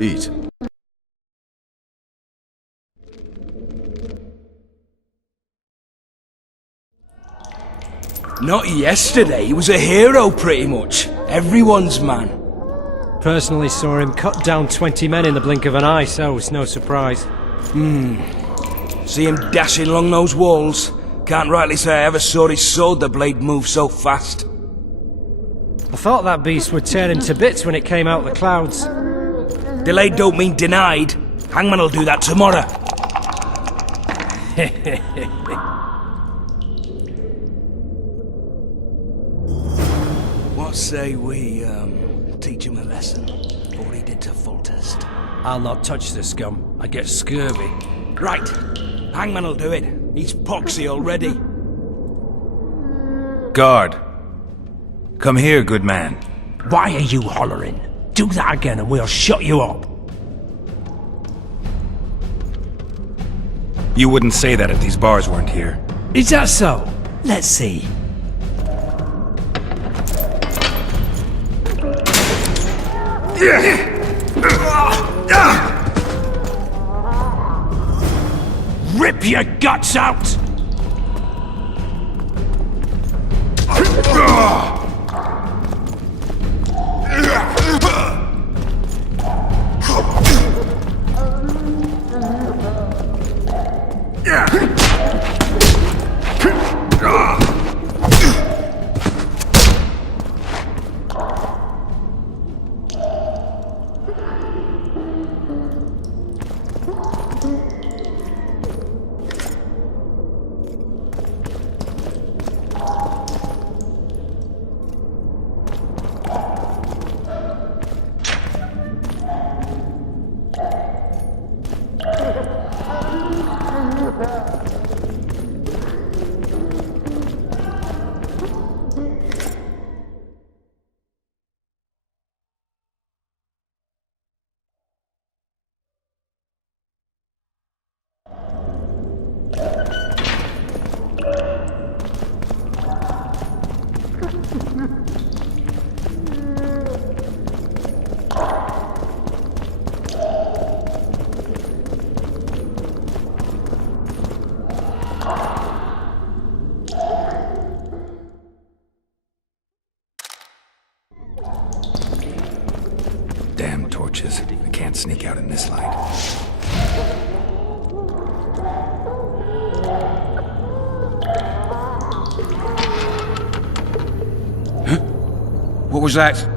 Eat. Not yesterday, he was a hero pretty much. Everyone's man. Personally saw him cut down 20 men in the blink of an eye, so it's no surprise. See him dashing along those walls. Can't rightly say I ever saw his sword the blade move so fast. I thought that beast would tear him to bits when it came out of the clouds. Delayed don't mean denied. Hangman'll do that tomorrow. What say we, teach him a lesson? All he did to Foltest. I'll not touch the scum. I get scurvy. Right. Hangman'll do it. He's poxy already. Guard. Come here, good man. Why are you hollering? Do that again and we'll shut you up. You wouldn't say that if these bars weren't here. Is that so? Let's see. Rip your guts out! Damn torches. I can't sneak out in this light. Huh? What was that?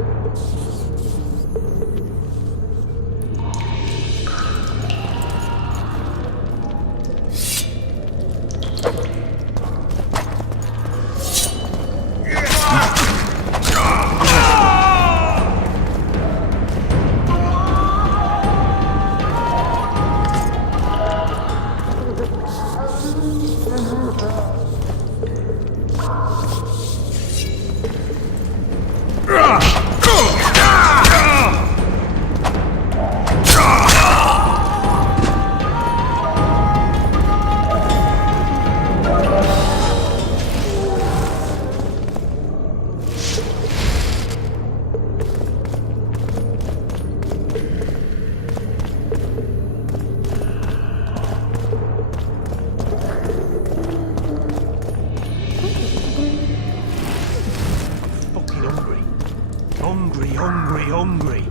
Hungry.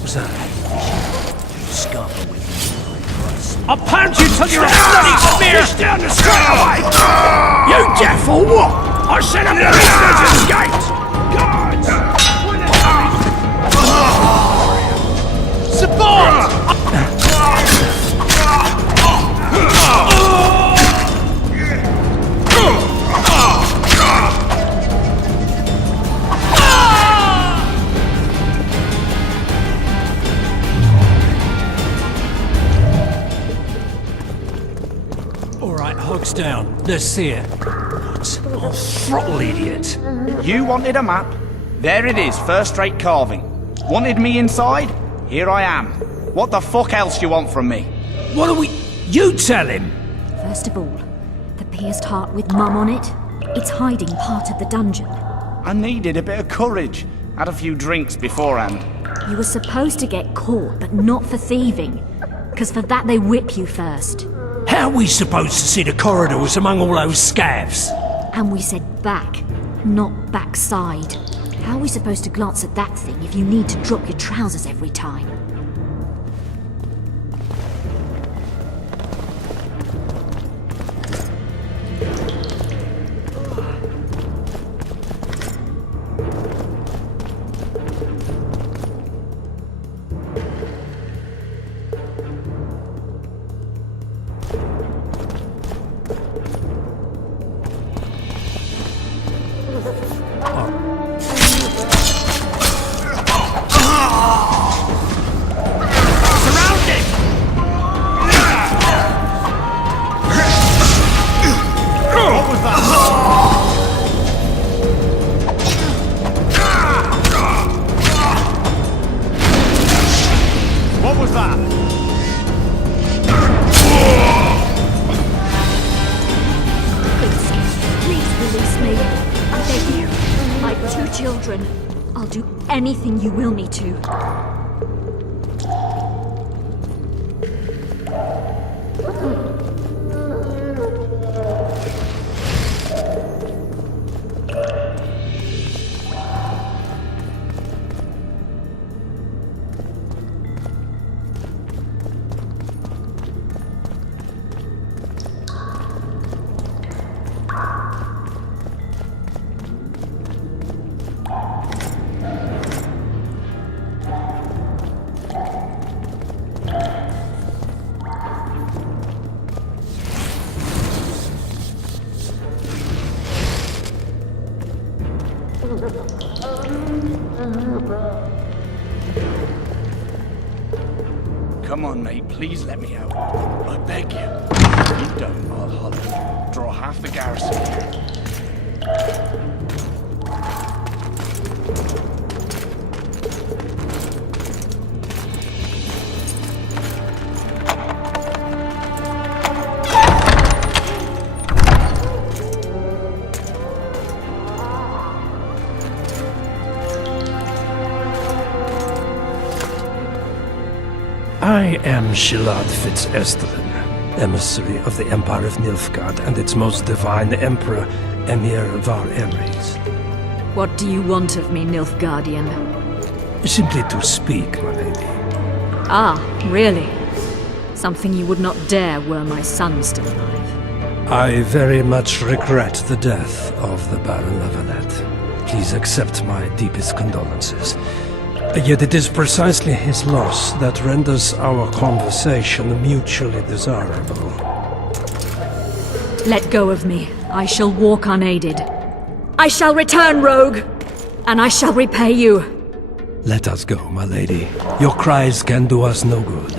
What's that? Scupper with you. I'll pound you till you're a bloody spear! Down the straight away! You deaf or what? I said a prisoner's escaped! Guards! Support! Hogs down. Let's see it. What? Oh, throttle idiot. You wanted a map? There it is, first-rate carving. Wanted me inside? Here I am. What the fuck else do you want from me? What are we... You tell him! First of all, the pierced heart with Mum on it. It's hiding part of the dungeon. I needed a bit of courage. Had a few drinks beforehand. You were supposed to get caught, but not for thieving. Because for that they whip you first. How are we supposed to see the corridors among all those scavs? And we said back, not backside. How are we supposed to glance at that thing if you need to drop your trousers every time? Children, I'll do anything you will me to. Come on, mate, please let me out. I beg you. If you don't, I'll holler. Draw half the garrison here. I am Shilad Fitz-Estelen, emissary of the Empire of Nilfgaard and its most divine Emperor, Emir Var Emreis. What do you want of me, Nilfgaardian? Simply to speak, my lady. Ah, really? Something you would not dare were my son still alive. I very much regret the death of the Baron Lavalette. Please accept my deepest condolences. Yet it is precisely his loss that renders our conversation mutually desirable. Let go of me. I shall walk unaided. I shall return, rogue! And I shall repay you. Let us go, my lady. Your cries can do us no good.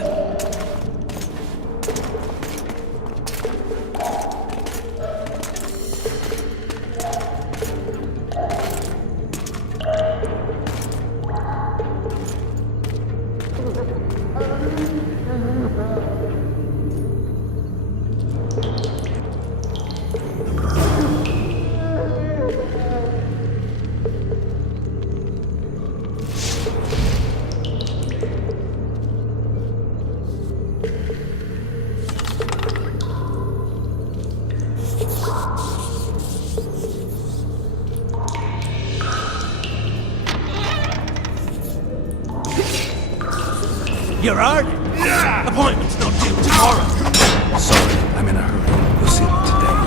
You're hard? Appointment's not due tomorrow. Sorry, I'm in a hurry. We'll see you today.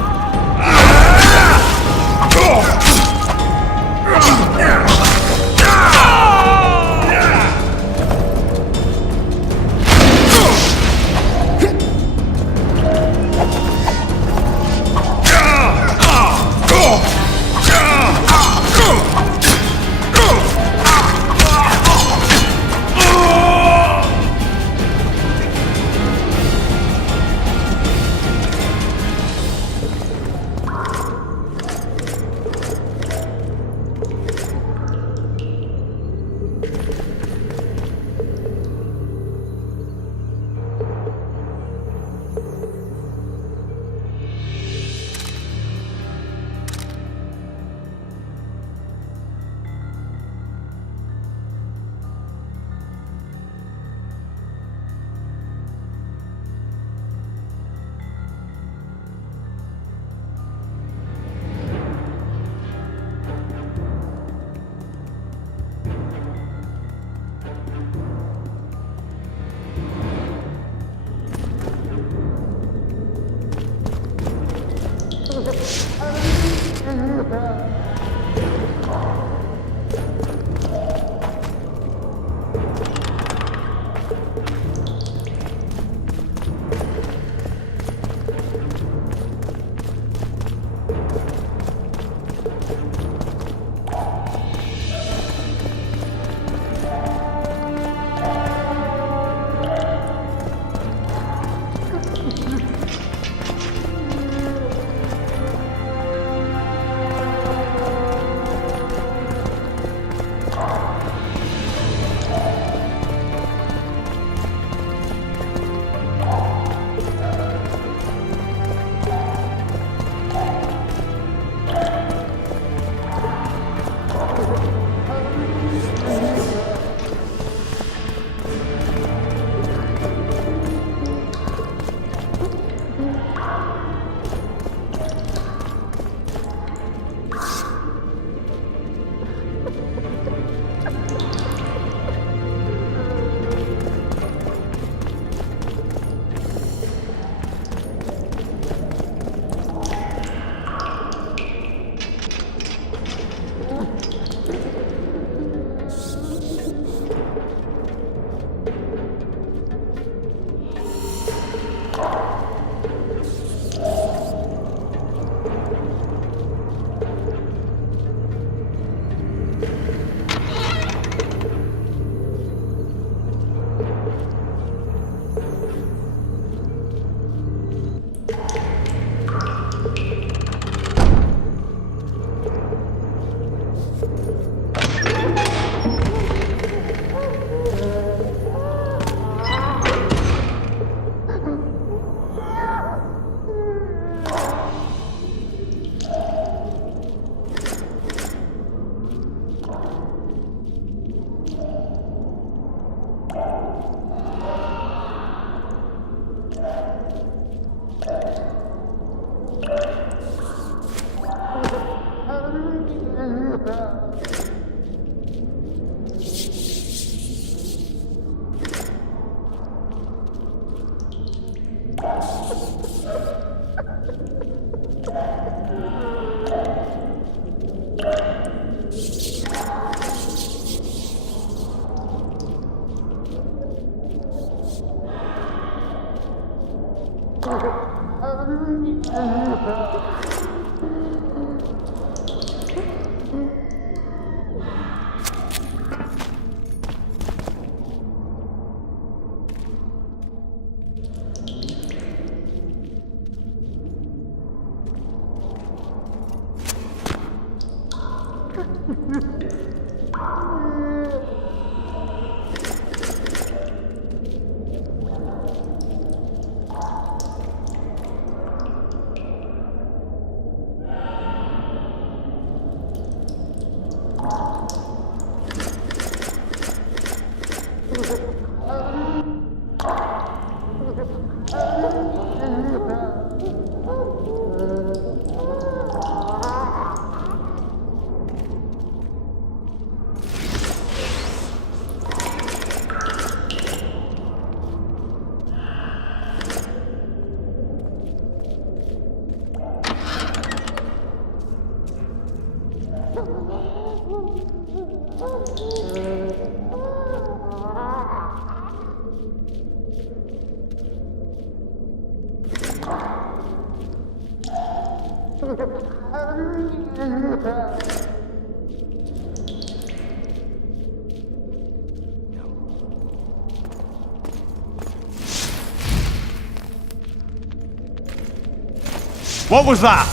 What was that?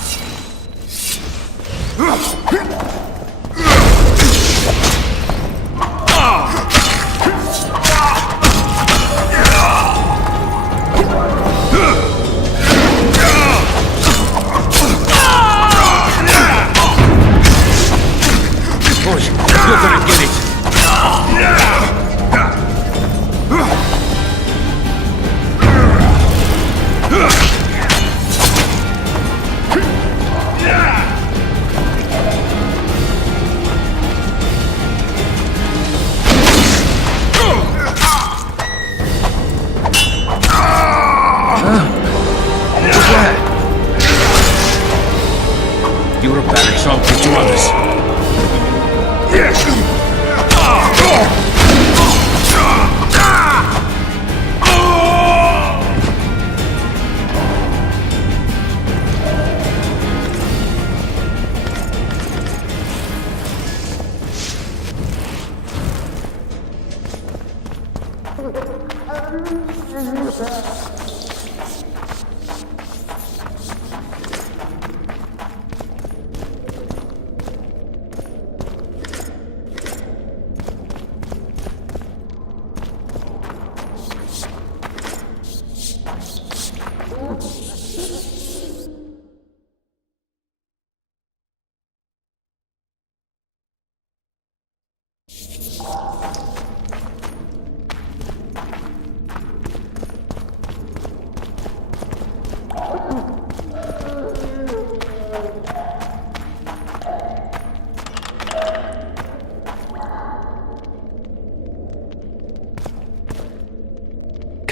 Push. You're gonna get it.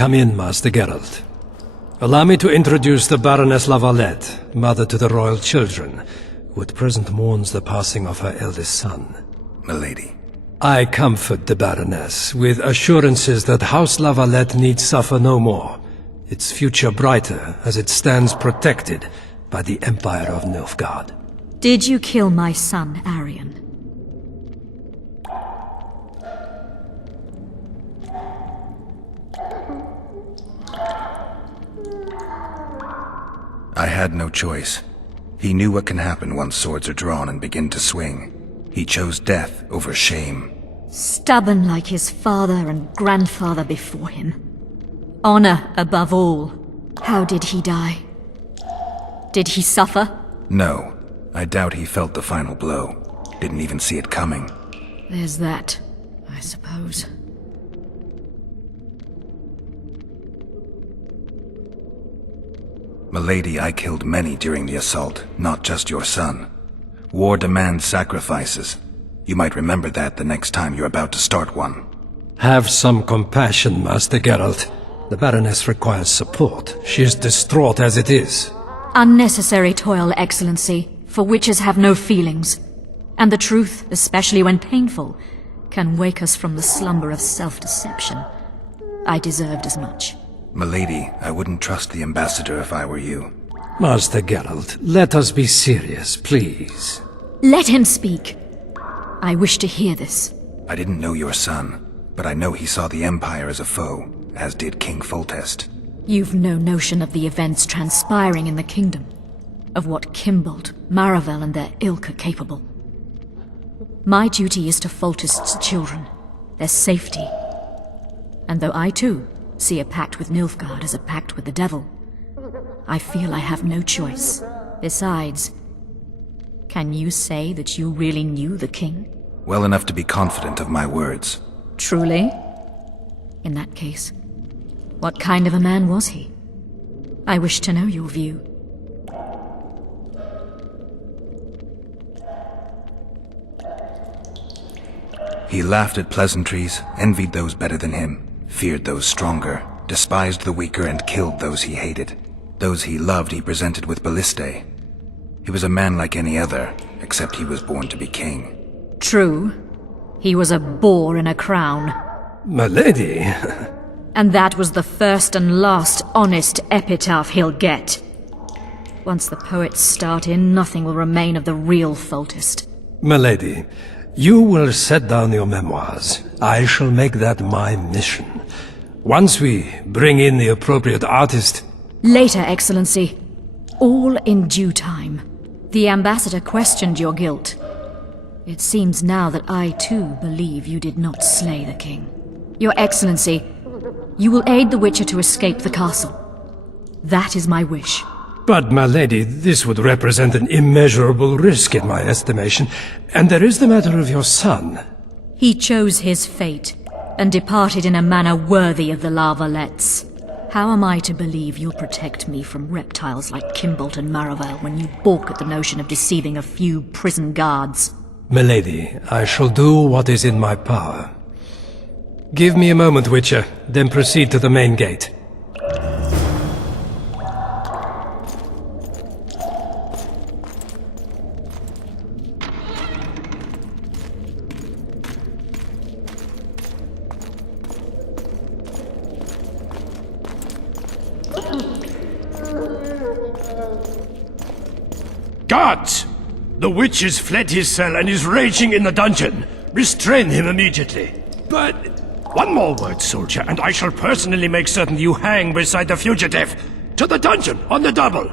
Come in, Master Geralt. Allow me to introduce the Baroness Lavalette, mother to the royal children, who at present mourns the passing of her eldest son. Milady. I comfort the Baroness with assurances that House Lavalette need suffer no more, its future brighter as it stands protected by the Empire of Nilfgaard. Did you kill my son, Arion? I had no choice. He knew what can happen once swords are drawn and begin to swing. He chose death over shame. Stubborn like his father and grandfather before him. Honor above all. How did he die? Did he suffer? No, I doubt he felt the final blow. Didn't even see it coming. There's that, I suppose. Milady, I killed many during the assault, not just your son. War demands sacrifices. You might remember that the next time you're about to start one. Have some compassion, Master Geralt. The Baroness requires support. She is distraught as it is. Unnecessary toil, Excellency, for witches have no feelings. And the truth, especially when painful, can wake us from the slumber of self-deception. I deserved as much. Milady, I wouldn't trust the ambassador if I were you. Master Geralt, let us be serious, please. Let him speak. I wish to hear this. I didn't know your son, but I know he saw the Empire as a foe, as did King Foltest. You've no notion of the events transpiring in the kingdom, of what Kimbold, Maravel and their ilk are capable. My duty is to Foltest's children, their safety. And though I too see a pact with Nilfgaard as a pact with the devil, I feel I have no choice. Besides, can you say that you really knew the king? Well enough to be confident of my words. Truly? In that case, what kind of a man was he? I wish to know your view. He laughed at pleasantries, envied those better than him, feared those stronger, despised the weaker and killed those he hated. Those he loved he presented with ballistae. He was a man like any other, except he was born to be king. True. He was a boar in a crown. Milady! And that was the first and last honest epitaph he'll get. Once the poets start in, nothing will remain of the real Foltest. Milady, you will set down your memoirs. I shall make that my mission. Once we bring in the appropriate artist... Later, Excellency. All in due time. The ambassador questioned your guilt. It seems now that I too believe you did not slay the king. Your Excellency, you will aid the Witcher to escape the castle. That is my wish. But, my lady, this would represent an immeasurable risk in my estimation. And there is the matter of your son. He chose his fate, and departed in a manner worthy of the Lavalettes. How am I to believe you'll protect me from reptiles like Kimbold and Maravel when you balk at the notion of deceiving a few prison guards? Milady, I shall do what is in my power. Give me a moment, Witcher, then proceed to the main gate. Guards! The witch has fled his cell and is raging in the dungeon. Restrain him immediately. But one more word, soldier, and I shall personally make certain you hang beside the fugitive. To the dungeon, on the double.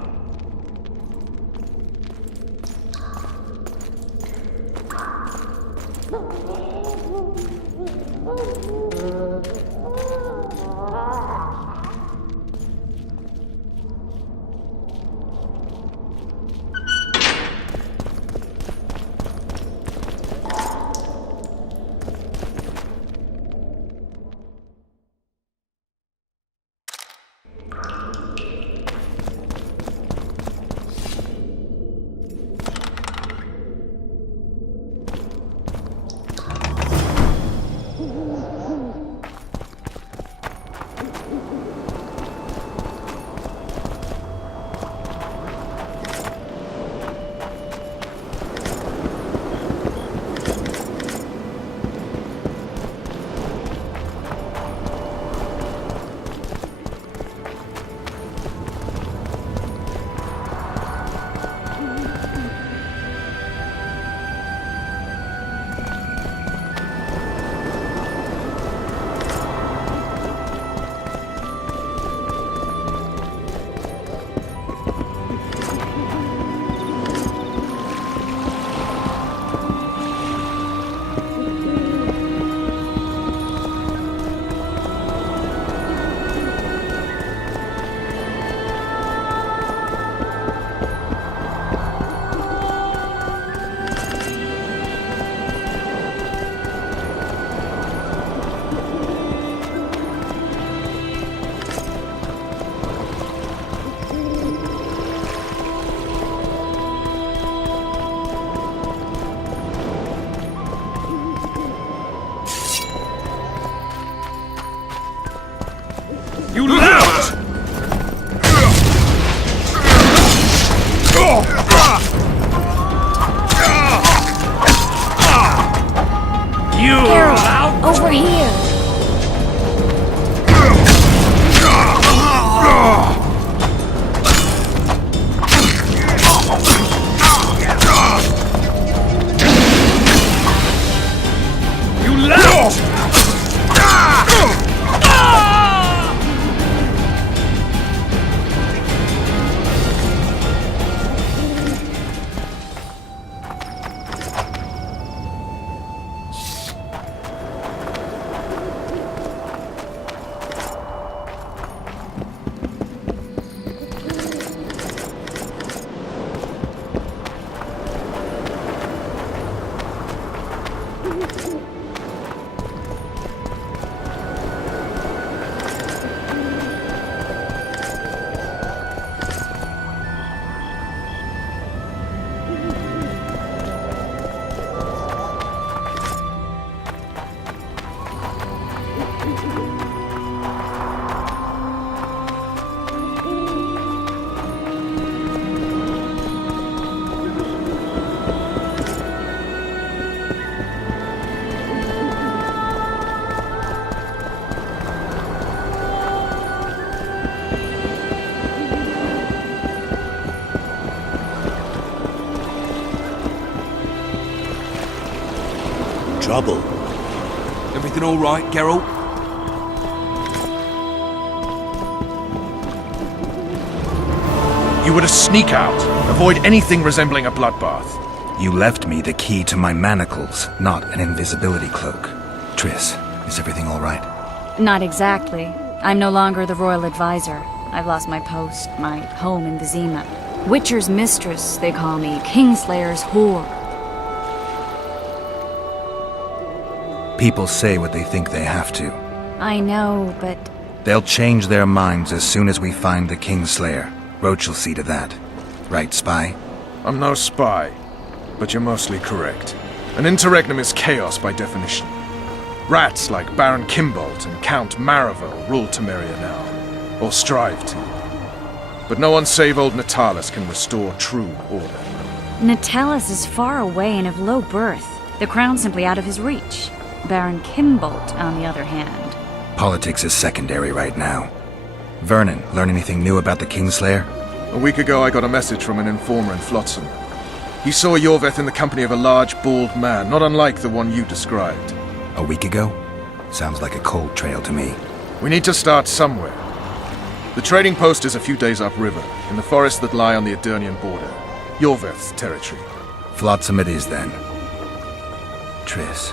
You Geralt, over here! You left! Trouble. Everything all right, Geralt? You were to sneak out. Avoid anything resembling a bloodbath. You left me the key to my manacles, not an invisibility cloak. Triss, is everything all right? Not exactly. I'm no longer the royal advisor. I've lost my post, my home in Vizima. Witcher's mistress, they call me. Kingslayer's whore. People say what they think they have to. I know, but... They'll change their minds as soon as we find the Kingslayer. Roach will see to that. Right, spy? I'm no spy, but you're mostly correct. An interregnum is chaos by definition. Rats like Baron Kimbolt and Count Maravel rule Temeria now, or strive to. But no one save old Natalis can restore true order. Natalis is far away and of low birth. The crown's simply out of his reach. Baron Kimbolt, on the other hand. Politics is secondary right now. Vernon, learn anything new about the Kingslayer? A week ago I got a message from an informer in Flotsam. He saw Yorveth in the company of a large, bald man, not unlike the one you described. A week ago? Sounds like a cold trail to me. We need to start somewhere. The trading post is a few days upriver, in the forests that lie on the Edirnian border. Yorveth's territory. Flotsam it is then. Triss.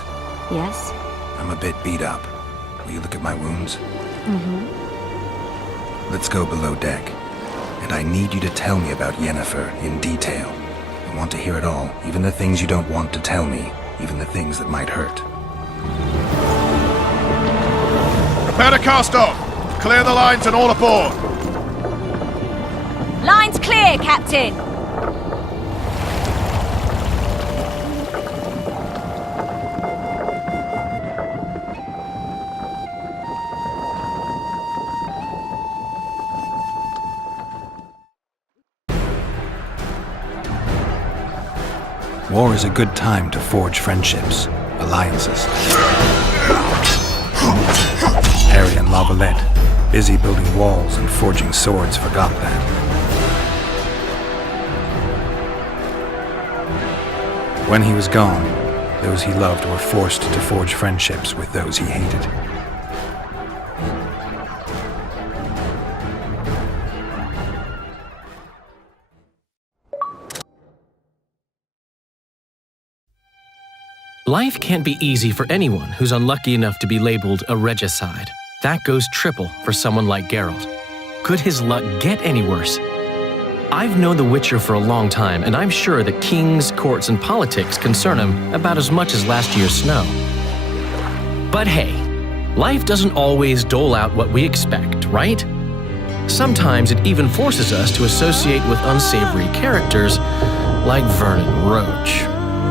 Yes? I'm a bit beat up. Will you look at my wounds? Mm-hmm. Let's go below deck. And I need you to tell me about Yennefer in detail. I want to hear it all, even the things you don't want to tell me, even the things that might hurt. Prepare to cast off! Clear the lines and all aboard! Line's clear, Captain! War is a good time to forge friendships, alliances. Harry and Lavalette, busy building walls and forging swords, forgot that. When he was gone, those he loved were forced to forge friendships with those he hated. Life can't be easy for anyone who's unlucky enough to be labeled a regicide. That goes triple for someone like Geralt. Could his luck get any worse? I've known the Witcher for a long time, and I'm sure that kings, courts, and politics concern him about as much as last year's snow. But hey, life doesn't always dole out what we expect, right? Sometimes it even forces us to associate with unsavory characters like Vernon Roach.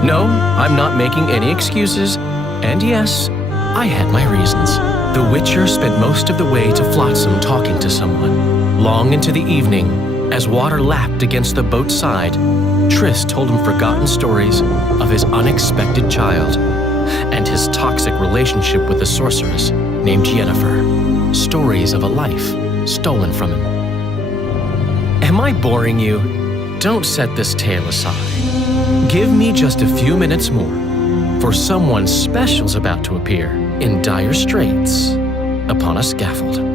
No, I'm not making any excuses, and yes, I had my reasons. The Witcher spent most of the way to Flotsam talking to someone. Long into the evening, as water lapped against the boat's side, Triss told him forgotten stories of his unexpected child. and his toxic relationship with a sorceress named Yennefer. Stories of a life stolen from him. Am I boring you? Don't set this tale aside. Give me just a few minutes more, for someone special's about to appear in dire straits upon a scaffold.